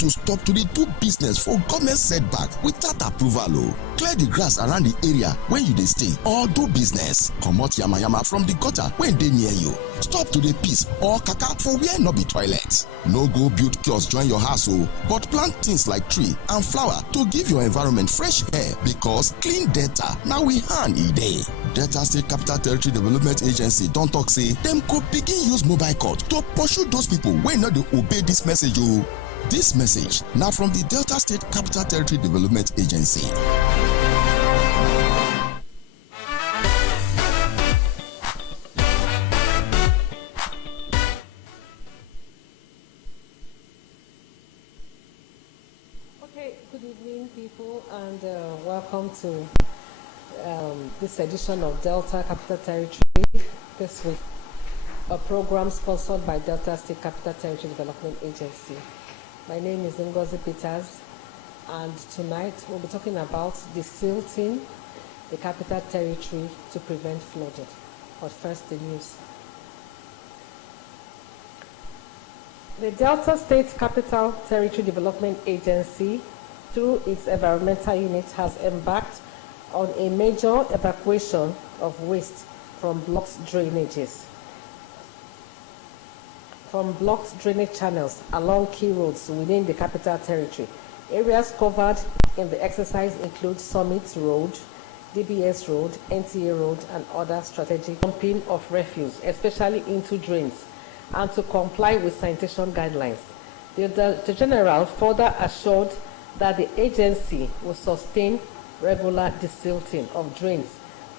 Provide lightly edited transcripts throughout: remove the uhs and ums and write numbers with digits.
to stop to dey do business for government setback without approval. Clear the grass around the area when you dey stay or do business. Comot yamayama from the gutter when dey near you. Stop to dey piss or kaka for where no be toilet. No go build kiosk join your house but plant things like tree and flower to give your environment fresh air, because clean data na we hand e dey. Delta State Capital Territory Development Agency don talk say dem go begin use mobile court to pursue those people wey no dey obey this message. This message na from the Delta State Capital Territory Development Agency. Good evening, people, and welcome to this edition of Delta Capital Territory this week, a program sponsored by Delta State Capital Territory Development Agency. My name is Ngozi Peters, and tonight we'll be talking about desilting the Capital Territory to prevent flooding. But first, the news. The Delta State Capital Territory Development Agency, through its environmental unit, has embarked on a major evacuation of waste from blocked drainage channels along key roads within the Capital Territory. Areas covered in the exercise include Summit Road, DBS Road, NTA Road, and other strategic dumping of refuse, especially into drains, and to comply with sanitation guidelines. The General further assured that the agency will sustain regular desilting of drains,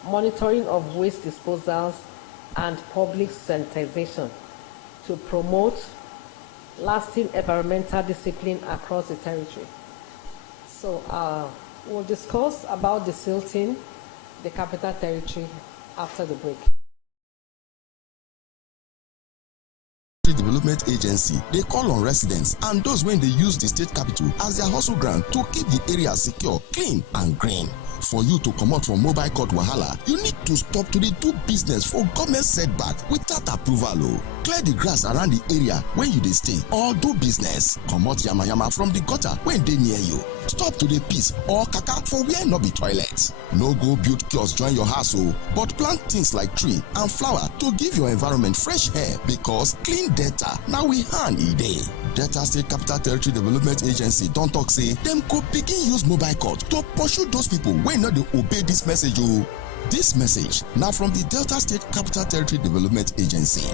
monitoring of waste disposals, and public sanitization to promote lasting environmental discipline across the territory. So we'll discuss about desilting the Capital Territory after the break. Development Agency, they call on residents and those when they use the state capital as their hustle ground to keep the area secure, clean and green. For you to come out from mobile court wahala, you need to stop to dey do business for government setback without approval. Clear the grass around the area when you dey stay or do business. Comot yamayama from the gutter when dey near you. Stop to dey piss or kaka for where no be toilet. No go build kiosk join your house but plant things like tree and flower to give your environment fresh air, because clean data na we hand e dey. Delta State Capital Territory Development Agency don talk say dem go begin use mobile court to pursue those people wey no dey obey this message. This message na from the Delta State Capital Territory Development Agency.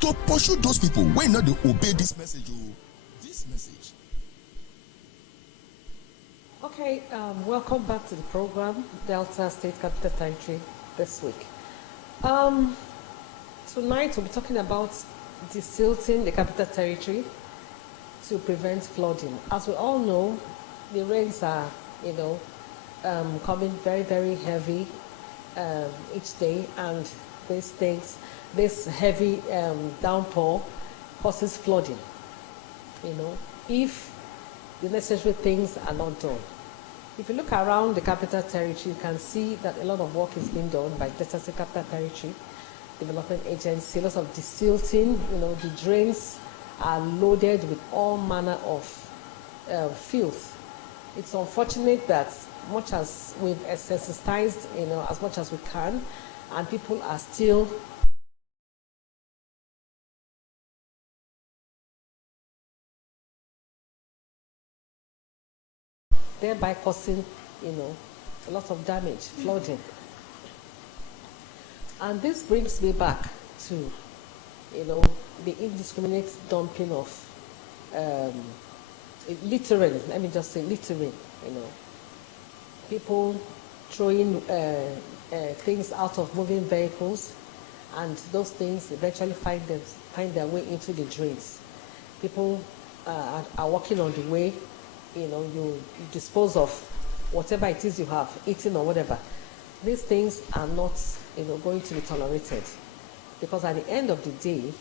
To pursue those people wey no dey obey this message. This message. Okay, welcome back to the program, Delta State Capital Territory this week. Tonight we'll be talking about desilting the Capital Territory to prevent flooding. As we all know, the rains are, coming very, very heavy each day, and this heavy downpour causes flooding. If the necessary things are not done. If you look around the Capital Territory, you can see that a lot of work is being done by Delta State Capital Territory Development Agency. Lots of desilting. The drains are loaded with all manner of filth. It's unfortunate that much as we've sensitized, as much as we can, and people are still thereby causing, a lot of damage, flooding. And this brings me back to, the indiscriminate dumping of littering. Let me just say littering. People throwing things out of moving vehicles, and those things eventually find their way into the drains. People are walking on the way. You dispose of whatever it is you have eaten or whatever. These things are not, going to be tolerated, because at the end of the day,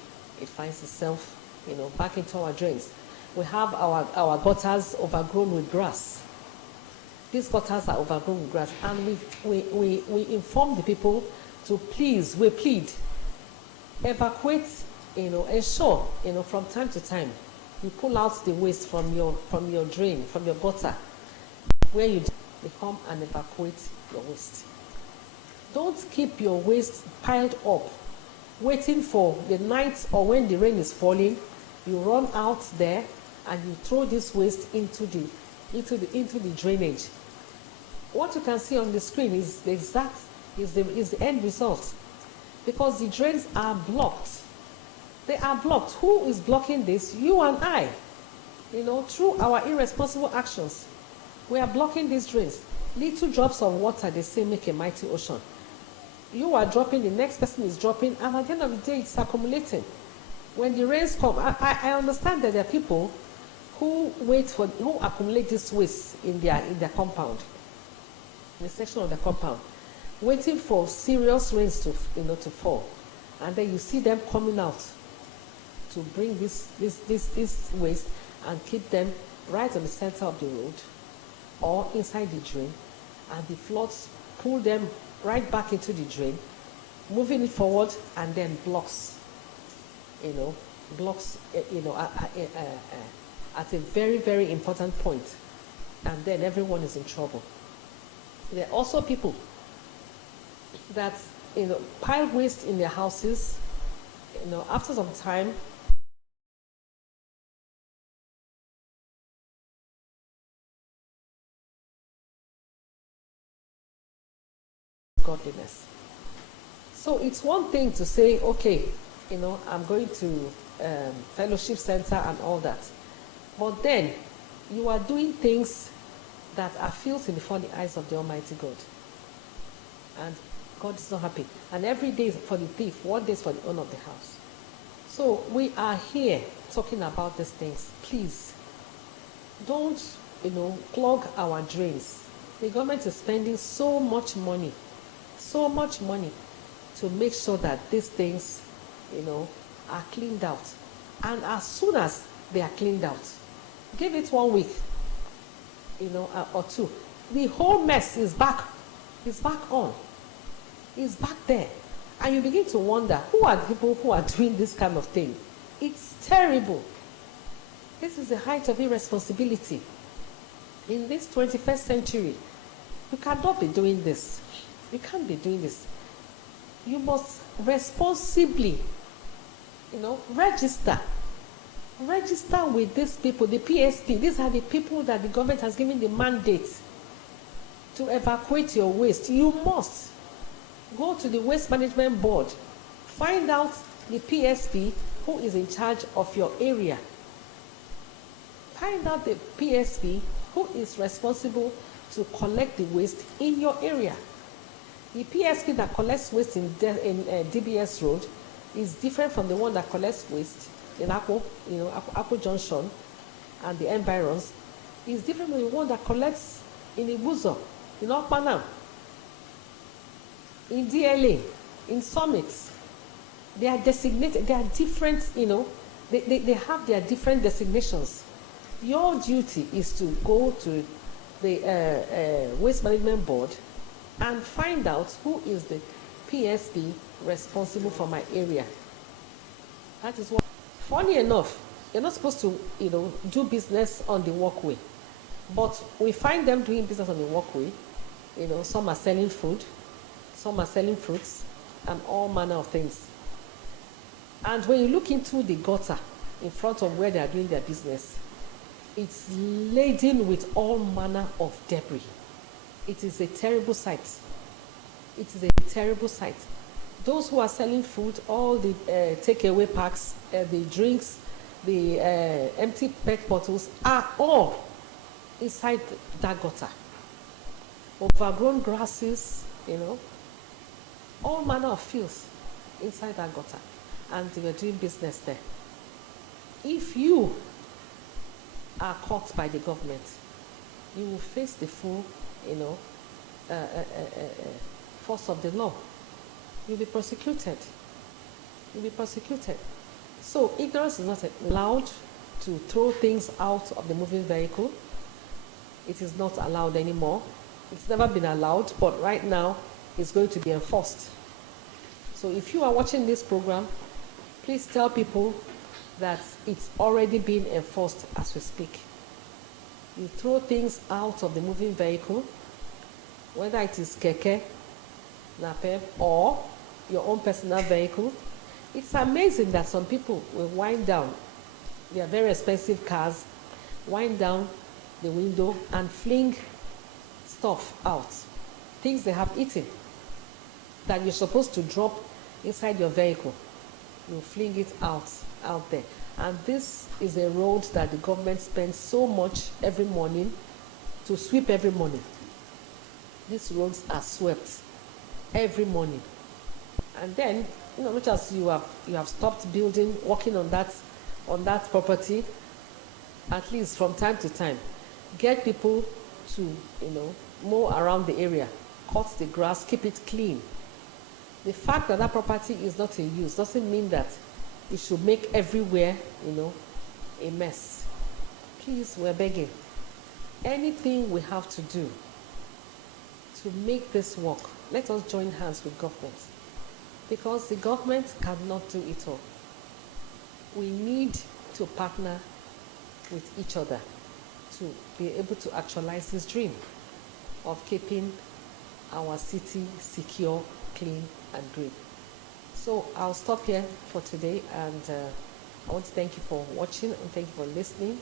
it finds itself, back into our drains. We have our gutters overgrown with grass. These gutters are overgrown with grass, and we inform the people to plead, evacuate, ensure, from time to time, you pull out the waste from your drain, from your gutter, where they come and evacuate your waste. Don't keep your waste piled up, waiting for the night or when the rain is falling. You run out there and you throw this waste into the drainage. What you can see on the screen is the exact is the end result, because the drains are blocked. They are blocked. Who is blocking this? You and I. Through our irresponsible actions, we are blocking these drains. Little drops of water, they say, make a mighty ocean. You are dropping, the next person is dropping, and at the end of the day, it's accumulating. When the rains come, I understand that there are people who accumulate this waste in their compound, in the section of the compound, waiting for serious rains to fall, and then you see them coming out to bring this waste and keep them right on the center of the road or inside the drain, and the floods pull them right back into the drain, moving it forward, and then blocks at a very, very important point, and then everyone is in trouble. There are also people that pile waste in their houses. After some time, godliness. So it's one thing to say, okay, I'm going to fellowship center and all that, but then you are doing things that are filthy before the eyes of the Almighty God, and God is not happy. And every day is for the thief, one day is for the owner of the house. So we are here talking about these things. Please don't clog our drains. The government is spending so much money to make sure that these things are cleaned out. And as soon as they are cleaned out, give it 1 week or two, the whole mess is back on. It's back there. And you begin to wonder, who are the people who are doing this kind of thing? It's terrible. This is the height of irresponsibility. In this 21st century, you cannot be doing this. You can't be doing this. You must responsibly, register with these people, the PSP. These are the people that the government has given the mandate to evacuate your waste. You must go to the Waste Management Board, find out the PSP who is in charge of your area. Find out the PSP who is responsible to collect the waste in your area. The PSP that collects waste in DBS Road is different from the one that collects waste in Akpo Junction and the environs. Is different from the one that collects in Ibuzo, in Okpanam, in DLA, in Summit. They are designated, they are different, they have their different designations. Your duty is to go to the Waste Management Board and find out who is the PSP responsible for my area. That is what. Funny enough, you're not supposed to, do business on the walkway, but we find them doing business on the walkway. Some are selling food, some are selling fruits, and all manner of things. And when you look into the gutter in front of where they are doing their business, it's laden with all manner of debris. It is a terrible sight. It is a terrible sight. Those who are selling food, all the takeaway packs, the drinks, the empty PET bottles are all inside that gutter. Overgrown grasses, all manner of filth inside that gutter. And they were doing business there. If you are caught by the government, you will face the full, force of the law. You'll be prosecuted. You'll be prosecuted. So ignorance is not allowed to throw things out of the moving vehicle. It is not allowed anymore. It's never been allowed, but right now it's going to be enforced. So if you are watching this program, please tell people that it's already being enforced as we speak. You throw things out of the moving vehicle, whether it is keke, napep, or your own personal vehicle. It's amazing that some people will wind down their very expensive cars, wind down the window and fling stuff out, things they have eaten that you're supposed to drop inside your vehicle. You fling it out there. And this is a road that the government spends so much every morning to sweep every morning. These roads are swept every morning. And then, much as you have stopped building, working on that property, at least from time to time, get people to, mow around the area, cut the grass, keep it clean. The fact that that property is not in use doesn't mean that it should make everywhere, a mess. Please, we're begging. Anything we have to do to make this work, let us join hands with government. Because the government cannot do it all. We need to partner with each other to be able to actualize this dream of keeping our city secure, clean, and green. So I'll stop here for today, and I want to thank you for watching and thank you for listening.